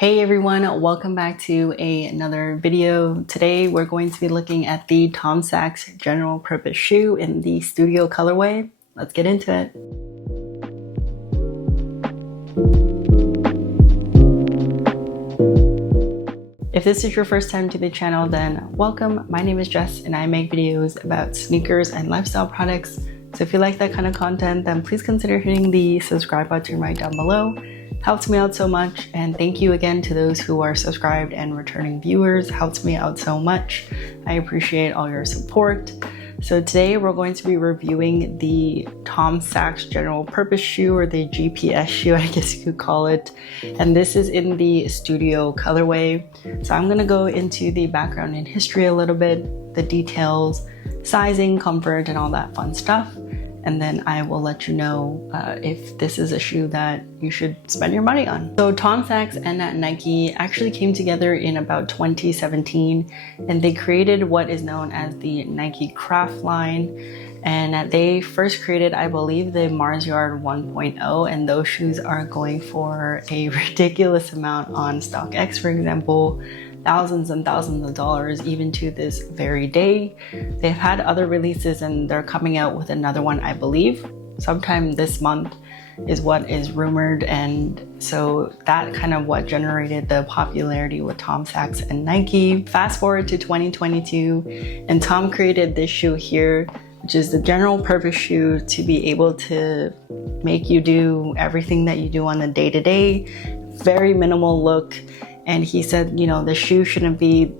Hey everyone, welcome back to another video. Today we're going to be looking at the Tom Sachs general purpose shoe in the studio colorway. Let's get into it. If this is your first time to the channel, then welcome. My name is Jess and I make videos about sneakers and lifestyle products. So if you like that kind of content, then please consider hitting the subscribe button right down below. Helps me out so much, and thank you again to those who are subscribed and returning viewers. Helps me out so much. I appreciate all your support. So today we're going to be reviewing the Tom Sachs general purpose shoe, or the GPS shoe, I guess you could call it. And this is in the studio colorway. So I'm gonna go into the background and history a little bit, the details, sizing, comfort, and all that fun stuff. And then I will let you know if this is a shoe that you should spend your money on. So Tom Sachs and Nike actually came together in about 2017, and they created what is known as the NikeCraft line. And they first created, I believe, the 𝕤𝕟𝕠𝕥𝕙 1.0, and those shoes are going for a ridiculous amount on StockX, for example. Thousands and thousands of dollars even to this very day. They've had other releases and they're coming out with another one, I believe, sometime this month is what is rumored. And so that kind of what generated the popularity with Tom Sachs and Nike. Fast forward to 2022 and Tom created this shoe here, which is the general purpose shoe to be able to make you do everything that you do on the day-to-day. Very minimal look. And he said, you know, the shoe shouldn't be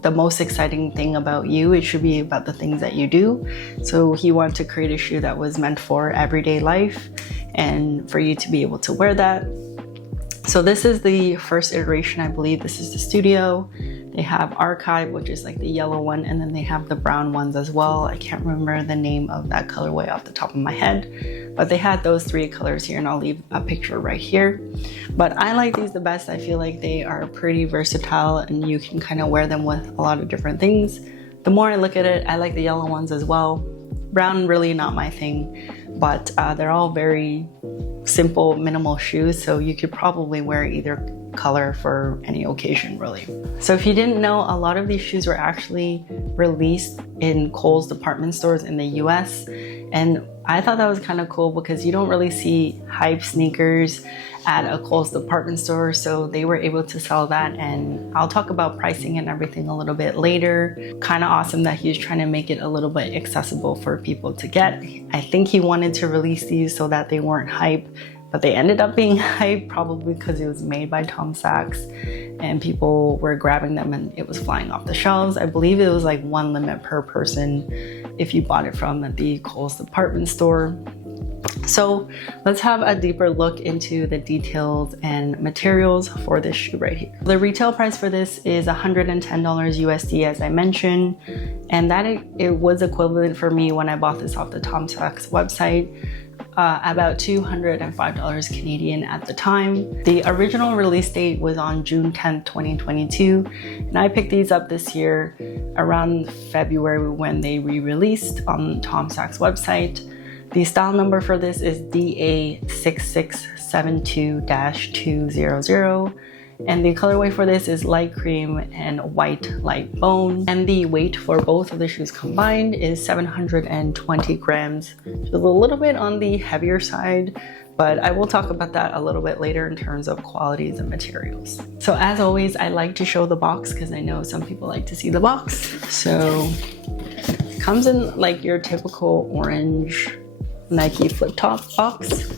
the most exciting thing about you. It should be about the things that you do. So he wanted to create a shoe that was meant for everyday life and for you to be able to wear that. So this is the first iteration, I believe. This is the studio. They have Archive, which is like the yellow one, and then they have the brown ones as well. I can't remember the name of that colorway off the top of my head, but they had those three colors here, and I'll leave a picture right here. But I like these the best. I feel like they are pretty versatile and you can kind of wear them with a lot of different things. The more I look at it, I like the yellow ones as well. Brown, really not my thing, but they're all very simple, minimal shoes, so you could probably wear either color for any occasion, really. So if you didn't know, a lot of these shoes were actually released in Kohl's department stores in the US, and I thought that was kind of cool because you don't really see hype sneakers at a Kohl's department store, so they were able to sell that, and I'll talk about pricing and everything a little bit later. Kind of awesome that he was trying to make it a little bit accessible for people to get. I think he wanted to release these so that they weren't hype, but they ended up being hype, probably because it was made by Tom Sachs and people were grabbing them and it was flying off the shelves. I believe it was like one limit per person if you bought it from the Kohl's department store. So let's have a deeper look into the details and materials for this shoe right here. The retail price for this is $110 USD, as I mentioned, and that it was equivalent for me when I bought this off the Tom Sachs website. About $205 Canadian at the time. The original release date was on June 10th, 2022, and I picked these up this year around February when they re-released on Tom Sachs website. The style number for this is DA6672-200, and the colorway for this is light cream and white light bone. And the weight for both of the shoes combined is 720 grams, which is a little bit on the heavier side, but I will talk about that a little bit later in terms of qualities and materials. So as always, I like to show the box because I know some people like to see the box. So it comes in like your typical orange Nike flip top box.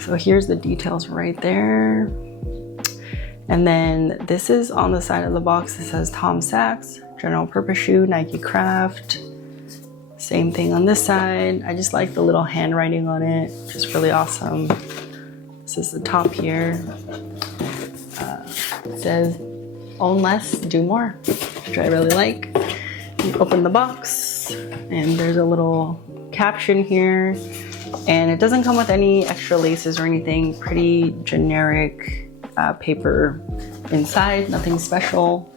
So here's the details right there. And then this is on the side of the box. It says Tom Sachs, general purpose shoe, NikeCraft. Same thing on this side. I just like the little handwriting on it. It's really awesome. This is the top here. It says, own less, do more, which I really like. You open the box and there's a little caption here. And it doesn't come with any extra laces or anything. Pretty generic paper inside, nothing special.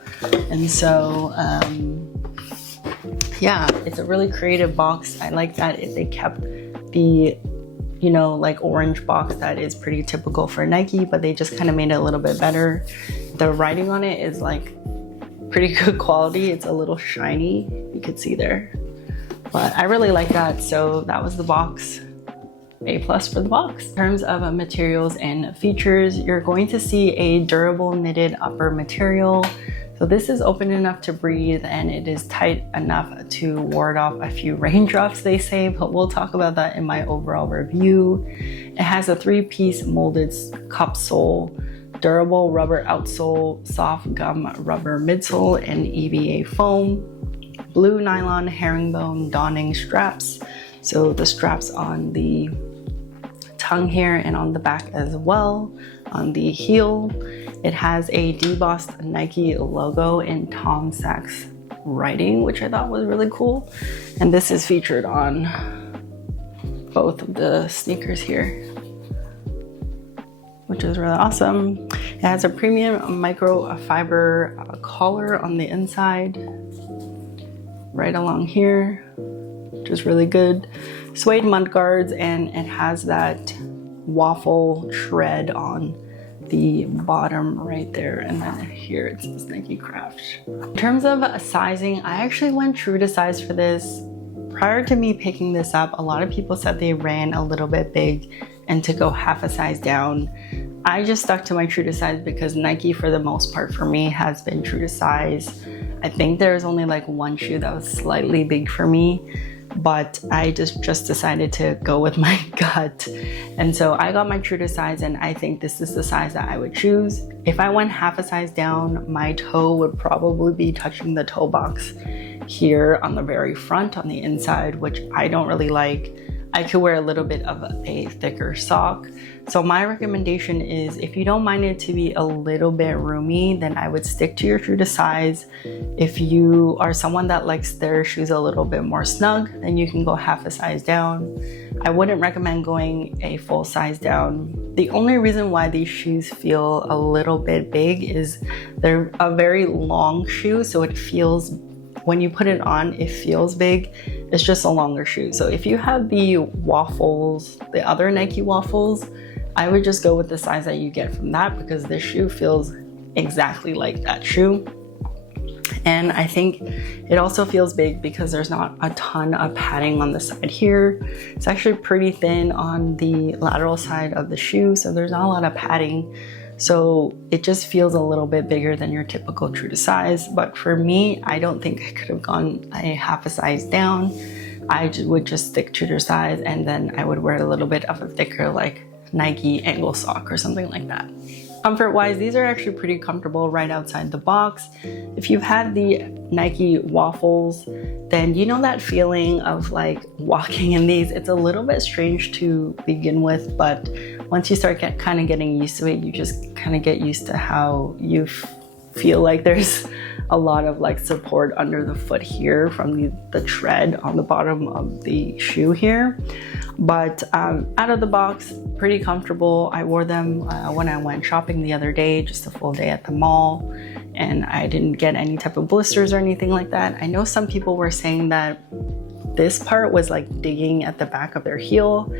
And so yeah, it's a really creative box. I like that they kept the you know, like orange box that is pretty typical for Nike, but they just kind of made it a little bit better. the writing on it is like pretty good quality. It's a little shiny, you could see there, but I really like that. So that was the box. A+ for the box. In terms of materials and features, you're going to see a durable knitted upper material. So this is open enough to breathe and it is tight enough to ward off a few raindrops, they say, but we'll talk about that in my overall review. It has a 3-piece molded cup sole, durable rubber outsole, soft gum rubber midsole, and EVA foam, blue nylon herringbone donning straps. So the straps on the tongue here and on the back as well. On the heel, it has a debossed Nike logo in Tom Sachs writing, which I thought was really cool. And this is featured on both of the sneakers here, which is really awesome. It has a premium microfiber collar on the inside, right along here, which is really good. Suede mudguards, and it has that waffle shred on the bottom right there, and then here it says NikeCraft. In terms of sizing, I actually went true to size for this. Prior to me picking this up, a lot of people said they ran a little bit big and to go half a size down. I just stuck to my true to size because Nike, for the most part for me, has been true to size. I think there's only like one shoe that was slightly big for me, but I just decided to go with my gut. And so I got my true to size, and I think this is the size that I would choose. If I went half a size down, my toe would probably be touching the toe box here on the very front on the inside, which I don't really like. I could wear a little bit of a thicker sock. So my recommendation is, if you don't mind it to be a little bit roomy, then I would stick to your true to size. If you are someone that likes their shoes a little bit more snug, then you can go half a size down. I wouldn't recommend going a full size down. The only reason why these shoes feel a little bit big is they're a very long shoe, so it feels, when you put it on, it feels big. It's just a longer shoe. So if you have the waffles, the other Nike waffles, I would just go with the size that you get from that, because this shoe feels exactly like that shoe. And I think it also feels big because there's not a ton of padding on the side here. It's actually pretty thin on the lateral side of the shoe, so there's not a lot of padding. So it just feels a little bit bigger than your typical true to size. But for me, I don't think I could have gone a half a size down. I would just stick to your size, and then I would wear a little bit of a thicker like Nike ankle sock or something like that. Comfort wise, these are actually pretty comfortable right outside the box. If you've had the Nike waffles, then you know that feeling of like walking in these. It's a little bit strange to begin with, but once you start kind of getting used to it, you just kind of get used to how you feel like there's a lot of like support under the foot here from the tread on the bottom of the shoe here. But out of the box, pretty comfortable. I wore them when I went shopping the other day, just a full day at the mall, and I didn't get any type of blisters or anything like that. I know some people were saying that this part was like digging at the back of their heel.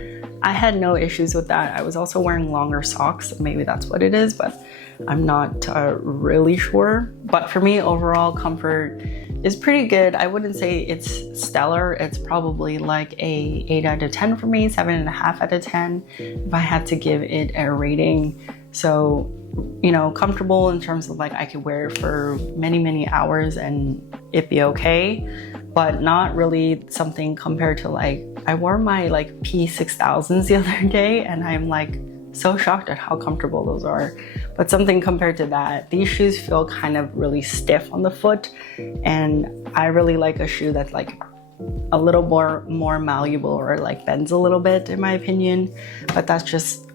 I had no issues with that. I was also wearing longer socks, so maybe that's what it is, but I'm not really sure. But for me, overall comfort is pretty good. I wouldn't say it's stellar. It's probably like a 8 out of 10 for me, 7.5 out of 10 if I had to give it a rating. So, you know, comfortable in terms of like I could wear it for many hours and it'd be okay, but not really something compared to like, I wore my like P6000s the other day and I'm like so shocked at how comfortable those are. But something compared to that, these shoes feel kind of really stiff on the foot, and I really like a shoe that's like a little more malleable or like bends a little bit in my opinion. But that's just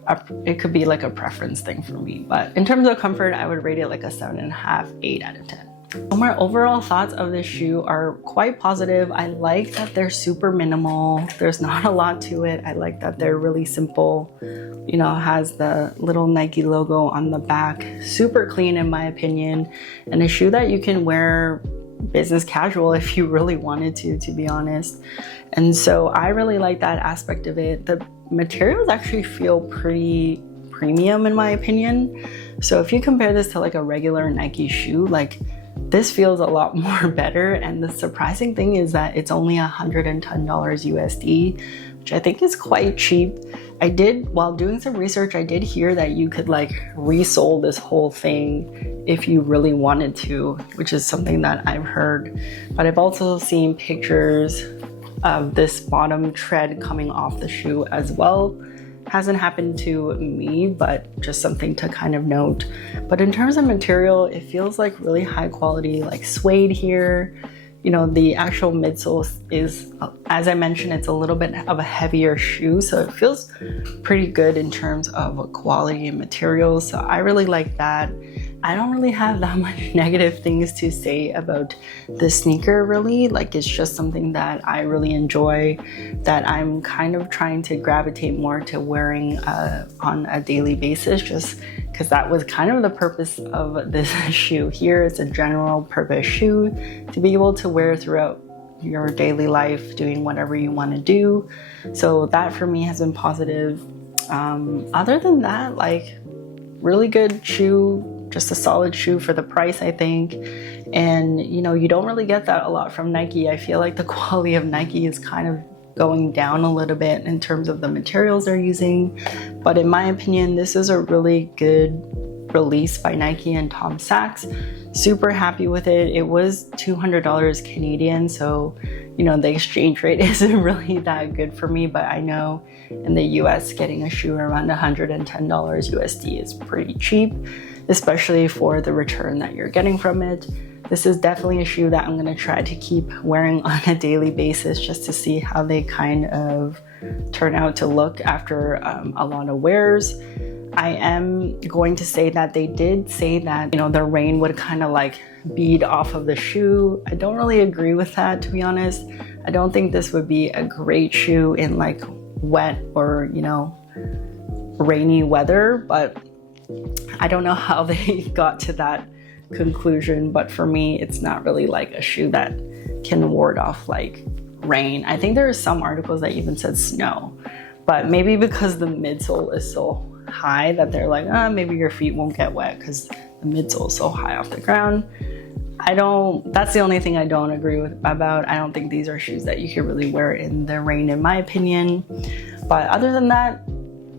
it could be like a preference thing for me. But in terms of comfort, I would rate it like a 7.5, 8 out of 10. So my overall thoughts of this shoe are quite positive. I like that they're super minimal. There's not a lot to it. I like that they're really simple. You know, has the little Nike logo on the back. Super clean in my opinion. And a shoe that you can wear business casual if you really wanted to be honest. And so I really like that aspect of it. The materials actually feel pretty premium in my opinion. So if you compare this to like a regular Nike shoe, like this feels a lot more better. And the surprising thing is that it's only $110 USD, which I think is quite cheap. While doing some research, I did hear that you could like resole this whole thing if you really wanted to, which is something that I've heard. But I've also seen pictures of this bottom tread coming off the shoe as well. Hasn't happened to me, but just something to kind of note. But in terms of material, it feels like really high quality, like suede here. You know, the actual midsole is, as I mentioned, it's a little bit of a heavier shoe, so it feels pretty good in terms of quality and materials. So I really like that. I don't really have that much negative things to say about this sneaker, really. Like, it's just something that I really enjoy, that I'm kind of trying to gravitate more to wearing on a daily basis, just because that was kind of the purpose of this shoe here. It's a general purpose shoe to be able to wear throughout your daily life, doing whatever you want to do. So that for me has been positive. Other than that, like, really good shoe, just a solid shoe for the price, I think. And you know, you don't really get that a lot from Nike. I feel like the quality of Nike is kind of going down a little bit in terms of the materials they're using. But in my opinion, this is a really good release by Nike and Tom Sachs. Super happy with it. It was $200 Canadian, so you know, the exchange rate isn't really that good for me, but I know in the US getting a shoe around $110 USD is pretty cheap, especially for the return that you're getting from it. This is definitely a shoe that I'm gonna try to keep wearing on a daily basis, just to see how they kind of turn out to look after a lot of wears. I am going to say that they did say that, you know, the rain would kind of like bead off of the shoe. I don't really agree with that, to be honest. I don't think this would be a great shoe in like wet or, you know, rainy weather, but I don't know how they got to that conclusion. But for me, it's not really like a shoe that can ward off like rain. I think there are some articles that even said snow, but maybe because the midsole is so high that they're like, maybe your feet won't get wet because the midsole is so high off the ground. That's the only thing I don't agree about. I don't think these are shoes that you could really wear in the rain, in my opinion. But other than that,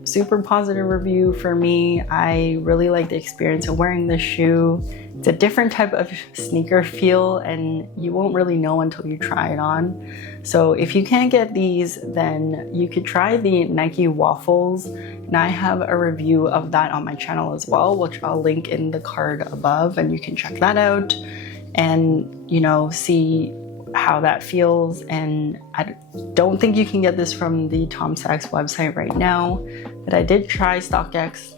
super positive review for me. I really like the experience of wearing this shoe. It's a different type of sneaker feel, and you won't really know until you try it on. So if you can't get these, then you could try the Nike waffles, and I have a review of that on my channel as well, which I'll link in the card above, and you can check that out and, you know, see how that feels. And I don't think you can get this from the Tom Sachs website right now, but I did try StockX.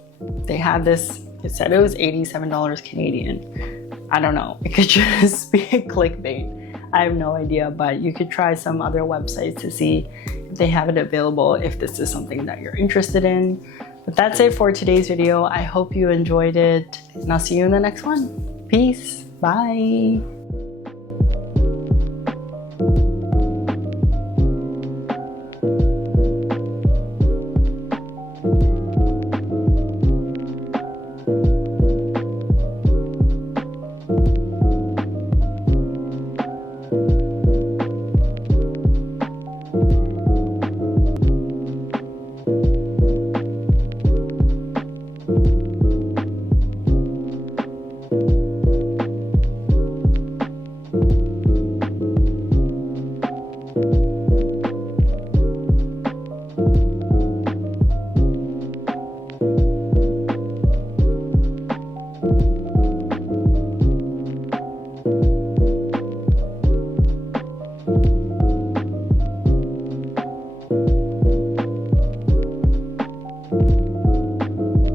They had this. It said it was $87 Canadian. I don't know, it could just be a clickbait. I have no idea, but you could try some other websites to see if they have it available, if this is something that you're interested in. But that's it for today's video. I hope you enjoyed it, and I'll see you in the next one. Peace. Bye.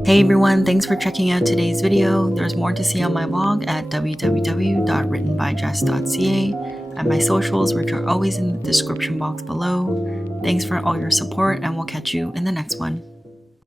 Hey everyone, thanks for checking out today's video. There's more to see on my blog at www.writtenbyjess.ca and my socials, which are always in the description box below. Thanks for all your support, and we'll catch you in the next one.